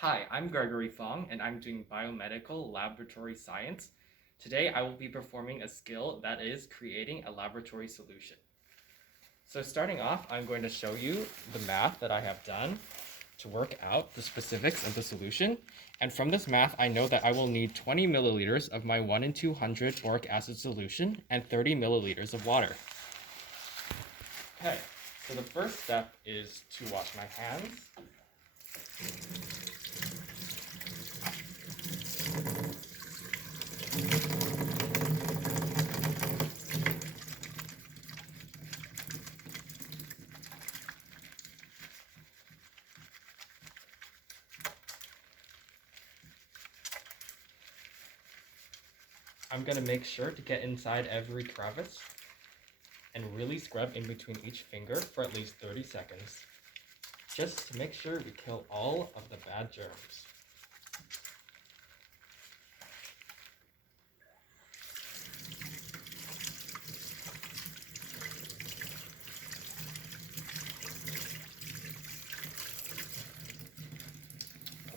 Hi, I'm Gregory Fong, and I'm doing Biomedical Laboratory Science. Today, I will be performing a skill that is creating a laboratory solution. So starting off, I'm going to show you the math that I have done to work out the specifics of the solution. And from this math, I know that I will need 20 milliliters of my 1 in 200 boric acid solution and 30 milliliters of water. Okay, so the first step is to wash my hands. I'm going to make sure to get inside every crevice and really scrub in between each finger for at least 30 seconds, just to make sure we kill all of the bad germs.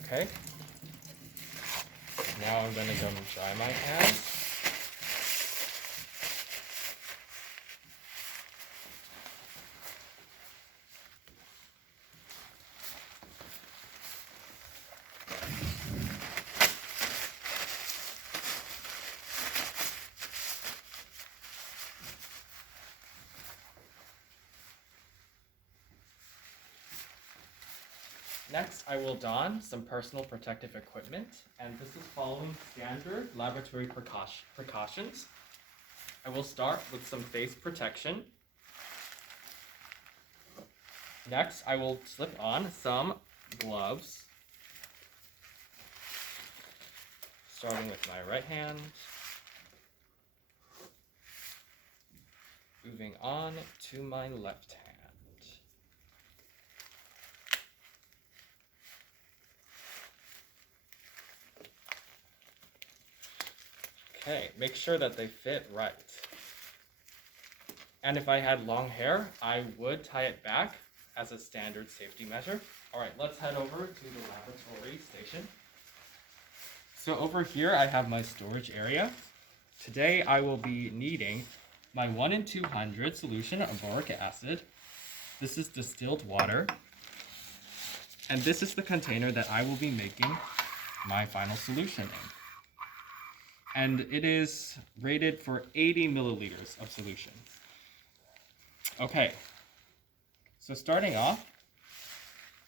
Okay, now I'm going to go and dry my hands. Next, I will don some personal protective equipment, and this is following standard laboratory precautions. I will start with some face protection. Next, I will slip on some gloves, starting with my right hand, moving on to my left hand. Okay, make sure that they fit right. And if I had long hair, I would tie it back as a standard safety measure. All right, let's head over to the laboratory station. So over here, I have my storage area. Today, I will be needing my 1 in 200 solution of boric acid. This is distilled water. And this is the container that I will be making my final solution in. And it is rated for 80 milliliters of solution. Okay, so starting off,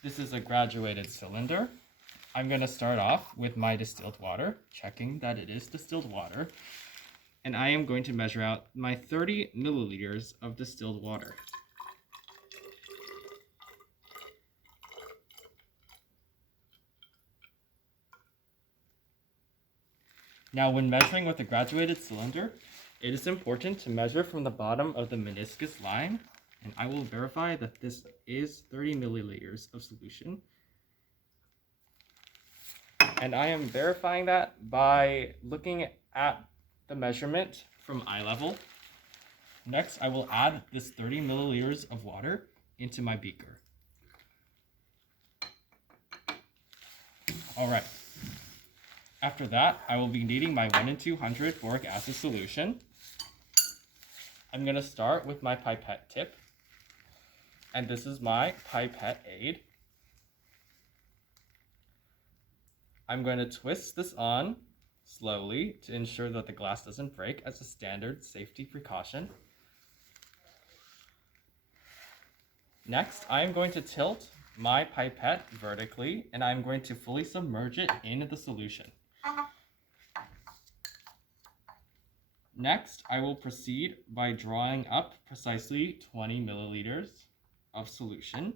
this is a graduated cylinder. I'm going to start off with my distilled water, checking that it is distilled water. And I am going to measure out my 30 milliliters of distilled water. Now, when measuring with a graduated cylinder, it is important to measure from the bottom of the meniscus line, and I will verify that this is 30 milliliters of solution. And I am verifying that by looking at the measurement from eye level. Next, I will add this 30 milliliters of water into my beaker. All right. After that, I will be needing my 1 in 200 boric acid solution. I'm going to start with my pipette tip. And this is my pipette aid. I'm going to twist this on slowly to ensure that the glass doesn't break as a standard safety precaution. Next, I'm going to tilt my pipette vertically, and I'm going to fully submerge it in the solution. Next, I will proceed by drawing up precisely 20 milliliters of solution.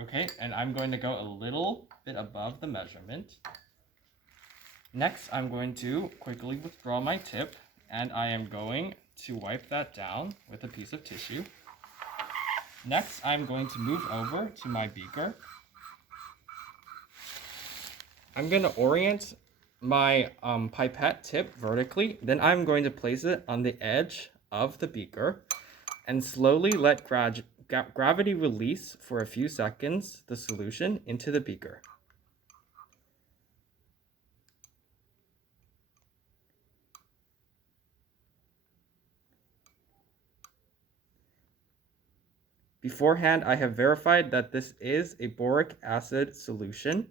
Okay, and I'm going to go a little bit above the measurement. Next, I'm going to quickly withdraw my tip, and I am going to wipe that down with a piece of tissue. Next, I'm going to move over to my beaker. I'm going to orient my pipette tip vertically. Then I'm going to place it on the edge of the beaker and slowly let gravity release for a few seconds the solution into the beaker. Beforehand, I have verified that this is a boric acid solution.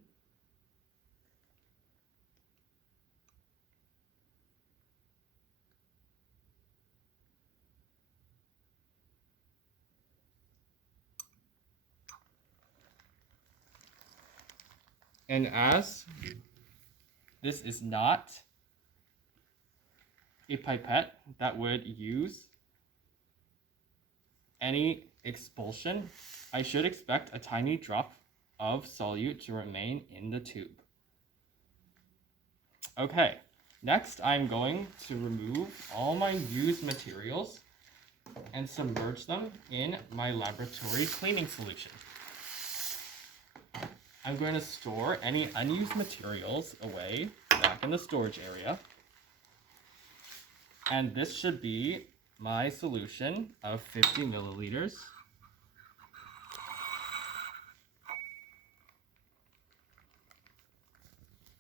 And as this is not a pipette that would use any expulsion, I should expect a tiny drop of solute to remain in the tube. Okay, next I'm going to remove all my used materials and submerge them in my laboratory cleaning solution. I'm going to store any unused materials away back in the storage area. And this should be my solution of 50 milliliters.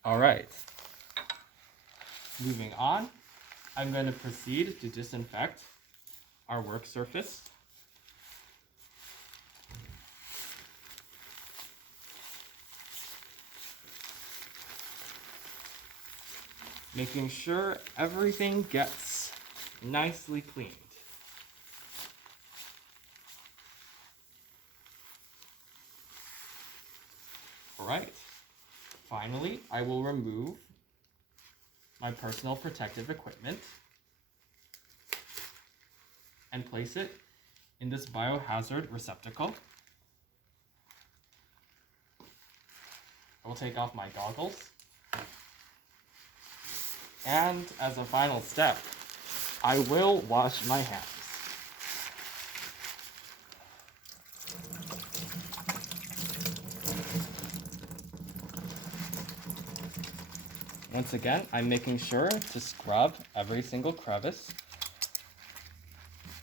All right. Moving on, I'm going to proceed to disinfect our work surface. Making sure everything gets nicely cleaned. All right. Finally, I will remove my personal protective equipment and place it in this biohazard receptacle. I will take off my goggles. And as a final step, I will wash my hands. Once again, I'm making sure to scrub every single crevice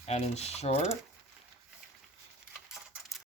and ensure